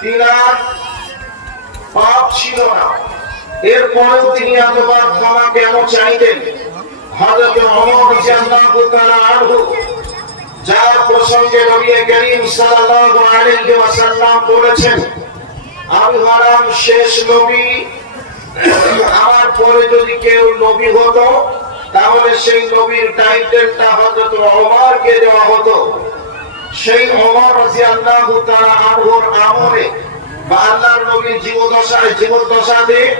তিনার পাপ ছিল না। এরপরেও তিনি এতবার ক্ষমা কেন চাইতেন? যার প্রসঙ্গে নবী করিম সাল্লাল্লাহু আলাইহি বলেছেন, আমি হলাম শেষ নবী। আমার পরে যদি কেউ নবী হতো, তাহলে সেই নবীর টাইটেলটা হযরত ওমরকে দেওয়া হতো। সেই ওমর রাদিয়াল্লাহু তাআলা আনহুর আমলে বা আল্লাহর নবীর জীবদশায় জীবদ্দশাতে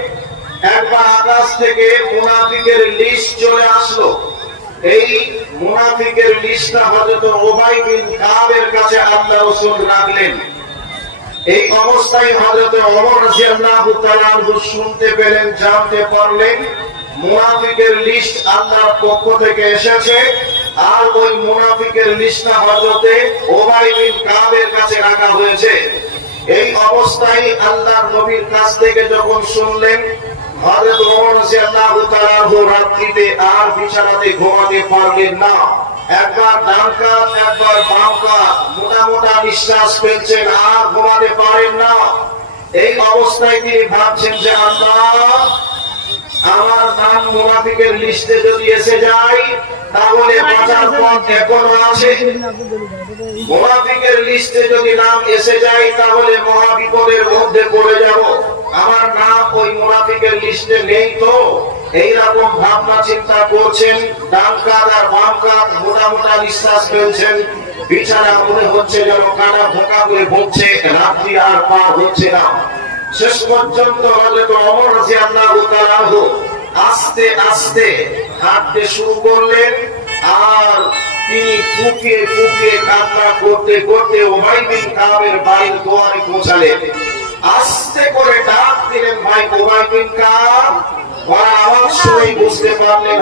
একবার আকাশ থেকে মুনাফিকের লিস্ট চলে আসলো। এই মুনাফিকের লিস্টটা হযরত ওবাই বিন কাবের কাছে আল্লাহ রাসূল রাখলেন। এই অবস্থায় হযরত ওমর রাদিয়াল্লাহু তাআলা আনহু শুনতে পেলেন, জানতে পারলেন, মুনাফিকের লিস্ট আল্লাহর পক্ষ থেকে এসেছে। আর ওই মুনাফিকের লিস্টটা হযরতে ওবাই বিন কাবের কাছে রাখা হয়েছে। এই অবস্থায় আল্লাহর নবীর কাছ থেকে যখন শুনলেন, হযরত ওমর তাআলা রাত্রিতে আর বিছানাতে ঘুমাতে পারলেন না। একবার ডান কাত একবার বাম কাত মোটা মোটা নিঃশ্বাস ফেলছেন, আর ঘুমাতে পারেন না। এই অবস্থায় তিনি ভাবছেন যে আল্লাহ আমার নাম মুনাফিকের লিস্টে যদি এসে যায়, তাহলে বাঁচার পথ এখনও আছে। মুনাফিকের লিস্টে যদি নাম এসে যায়, তাহলে মহাবিপদের মধ্যে পড়ে যাব। আমার নাম ওই মুনাফিকের লিস্টে নেই তো। এইরকম ভাবনা চিন্তা করছেন, ডান কাঁধ আর বাম কাঁধ মোটা মোটা নিঃশ্বাস ফেলছেন। বিছানা মনে হচ্ছে যেন কাটা ধোকা করে ভুগছে রাত্রি আর পার হচ্ছে না। শেষ পর্যন্ত হযরত ওমর রাদিয়াল্লাহু তাআলা আস্তে আস্তে হাঁটতে শুরু করলেন। আর তিনি ফুঁকে ফুঁকে কান্না করতে করতে ওবাই বিন কাবের বাড়ির দুয়ারে পৌঁছালেন। আস্তে করে ডাক দিলেন ভাই ওবাই বিন কাব! ওর আওয়াজ শুনেই বুঝতে পারলেন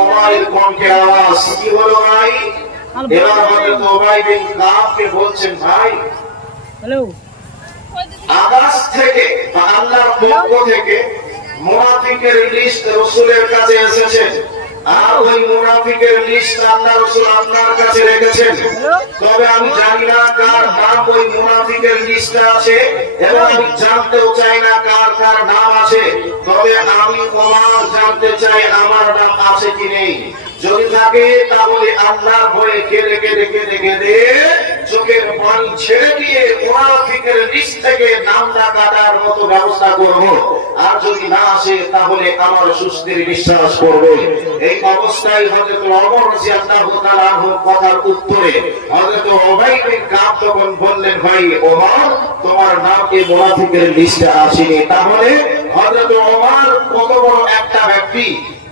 ওমারের কণ্ঠের আওয়াজ কি হলো ভাই? এবার হয়তো ওবাই বিন কাবকে বলছেন ভাই হ্যালো। আকাশ থেকে বা আল্লাহর পক্ষ থেকে মুনাফিকের লিস্ট রসুলের কাছে এসেছে আর ওই মুনাফিকের লিস্ট আল্লাহ রসুল আপনার কাছে রেখেছেন। তবে আমি জানি না কার নাম ওই মুনাফিকের লিস্টে আছে এবং আমি জানতেও চাই না কার কার নাম আছে। তবে আমি তোমার জানতে চাই আমার নাম আছে কি নেই। যদি থাকে তাহলে আল্লাহ ভয়ে কেঁদে কেঁদে কেঁদে কেঁদে চোখের পানি ছেড়ে দিয়ে মুনাফিকের লিস্ট থেকে নামটা কাটার মতো ব্যবস্থা করব। আর যদি না আসে তাহলে আমার সুস্থির বিশ্বাস করবে। এই অবস্থায় হযরত ওমর রাদিয়াল্লাহু তাআলা আনহুর কথার উত্তরে হযরত ওবাই বিন কাব তখন বললেন, ভাই ওমর, তোমার নাম এই মুনাফিকের লিস্টে আসেনি। তাহলে হযরত ওমর কত বড় একটা ব্যক্তি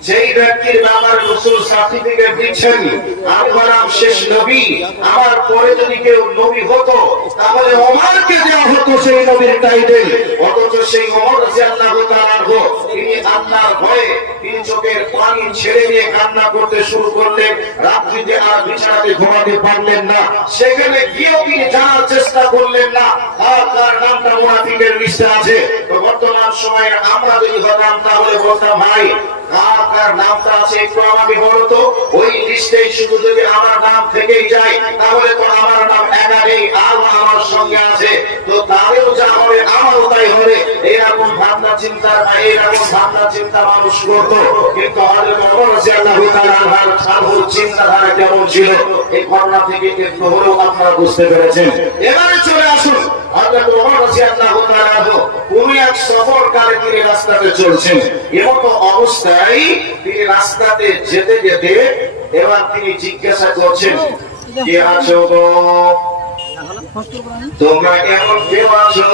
যেই ব্যক্তির ব্যাপারে রসুল সার্টিফিকেট দিচ্ছেন আমি হলাম শেষ নবী, আমার পরে যদি কেউ নবী হতো, তাহলে ওমারকে দেওয়া হতো সেই নবীর টাইটেল অথচ সেই ওমর রাদিয়াল্লাহু তাআলা আনহু, তিনি আল্লাহর ভয়ে তিনি চোখের পানি ছেড়ে দিয়ে কান্না করতে শুরু করলেন। রাত্রিতে আর বিছানাতে ঘুমাতে পারলেন না। সেখানে গিয়েও তিনি জানার চেষ্টা করলেন না আর তার নামটা মুনাফিকের লিস্টে আছে। তো বর্তমান সময়ে আমরা যদি হতাম, তাহলে বলতাম, ভাই কার নামটা আছে, একটু আমাকে বলো তো। ওই লিস্টেই শুধু যদি আমার নাম থেকেই যায়, তাহলে তো আমার নাম একা নেই আমার সঙ্গে আছে। তো যা হবে, আমারও তাই হবে। এরকম ভাবনা চিন্তা এইরকম ভাবনা চিন্তা মানুষ করতো। কিন্তু চিন্তাধারা কেমন ছিল, এই ঘটনা থেকে একটু হলেও আপনারা বুঝতে পেরেছেন। এবারে চলে আসুন হযরত ওমর রাদিয়াল্লাহু তাআলা আনহু কোন এক সফরকালে তিনি রাস্তাতে চলছেন। এমতো অবস্থায় তিনি রাস্তাতে যেতে যেতে এবার তিনি জিজ্ঞাসা করছেন কে আছো তোমরা কেমন কেউ আছো?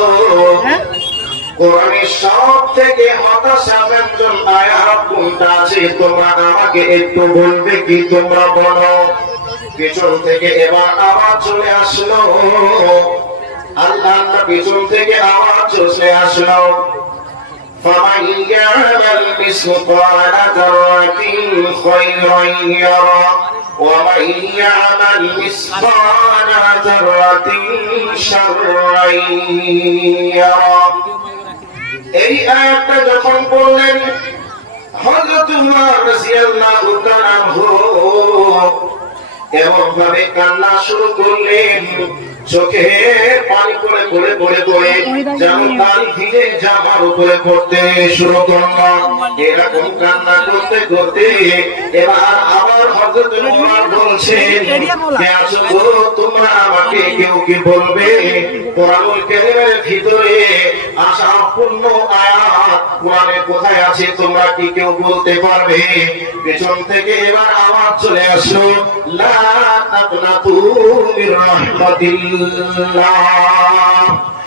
কোরআনের সব থেকে হতাশা ব্যঞ্জন আয়াত কোনটা আছে? তোমরা আমাকে একটু বলবে কি তোমরা বলো। পেছন থেকে এবার আওয়াজ চলে আসলো। আল্লাহ আল্লাহ পেছন থেকে আওয়াজ চলে আসলো। فمن يعمل مثقال ذرة خيرا يرى ومن يعمل مثقال ذرة شرا يرى এই আয়াতটা যখন পড়লেন হযরত উমর রাদিয়াল্লাহু তাআলা এমন ভাবে কান্না শুরু করলেন চোখে পানি করে করে করে করে যেন ভিজে জামার উপরে পড়তে শুরু করলাম। এরকম কান্না করতে করতে এবার আবার বলছেন যে আসলে তোমরা আমাকে কেউ কি বলবে? কোরআনুল কারীমের ভিতরে আশা পূর্ণ আয়াত কোরআনে কোথায় আছে তোমরা কি কেউ বলতে পারবে? পেছন থেকে এবার আওয়াজ চলে আসলো লা তাকনাতু মির রাহমাতিল্লাহ।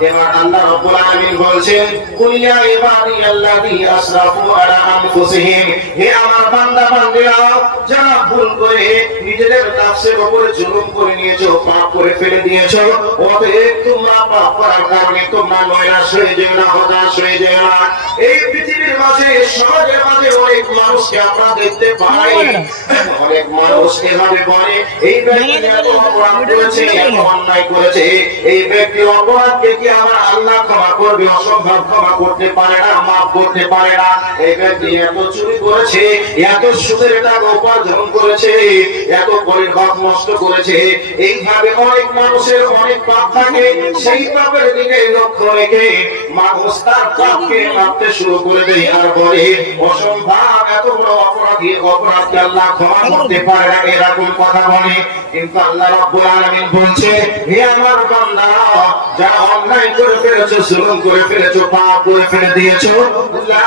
এবার মানুষকে আমরা দেখতে পাই। অনেক মানুষ এভাবে বলে এই ব্যাপারে অপরাধ করেছে এত অন্যায় করেছে। এই ব্যক্তির অপরাধকে কি আমার আল্লাহ ক্ষমা করবে, অসম্ভব ক্ষমা করতে পারে না, মাফ করতে পারে না? এই ব্যক্তি এত চুরি করেছে, এত সুদের টাকা উপার্জন করেছে, এত পরিভাব নষ্ট করেছে। এইভাবে অনেক মানুষের অনেক পাপ থাকে, সেই পাপের দিকে লক্ষ্য রেখে মানুষ তার পাপকে মাপতে শুরু করে দেয়। আর বলে, অসম্ভব, এত বড় অপরাধী, অপরাধকে আল্লাহ ক্ষমা করতে পারে না। এরকম কথা বলে। কিন্তু আল্লাহ রাব্বুল বলছে, হে আমার বান্দা অন্যায় করে ফেলেছো, জুলুম করে ফেলেছো, পাপ করে ফেলে দিয়েছ লা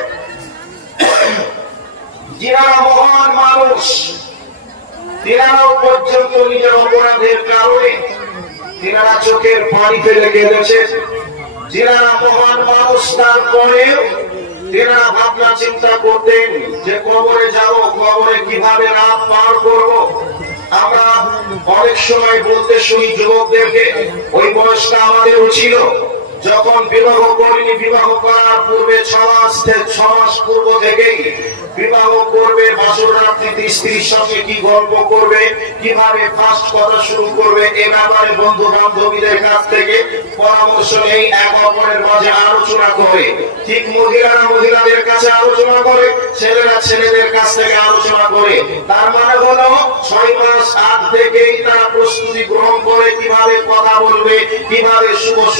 যারা মহান মানুষ পর্যন্ত নিজের অপরাধের কারণে তিনারা চোখের পানি ফেলে কেঁদেছেন যিনারা মহান মানুষ তারপরে তিনারা ভাবনা চিন্তা করতেন যে কবরে যাব, কবরে কীভাবে রাত পার করব? আমরা অনেক সময় বলতে শুনি যুবকদেরকে, ওই বয়সটা আমাদেরও ছিল। যখন বিবাহ করিনি, বিবাহ করার পূর্বে ছ মাস ছ মাস পূর্ব থেকেই বিবাহ করবে, বাসর রাত্রিতে স্ত্রীর সঙ্গে কি গল্প করবে, কীভাবে ফার্স্ট কথা শুরু করবে, এ ব্যাপারে বন্ধু বান্ধবীদের কাছ থেকে পরামর্শ নেই, এক অপরের মাঝে আলোচনা করে। ঠিক মহিলারা মহিলাদের কাছে আলোচনা করে, ছেলেরা ছেলেদের কাছ থেকে আলোচনা করে। তার মানে হলো, ছয় মাস আগ থেকেই তারা প্রস্তুতি গ্রহণ করে, কীভাবে কথা বলবে, কীভাবে শুভ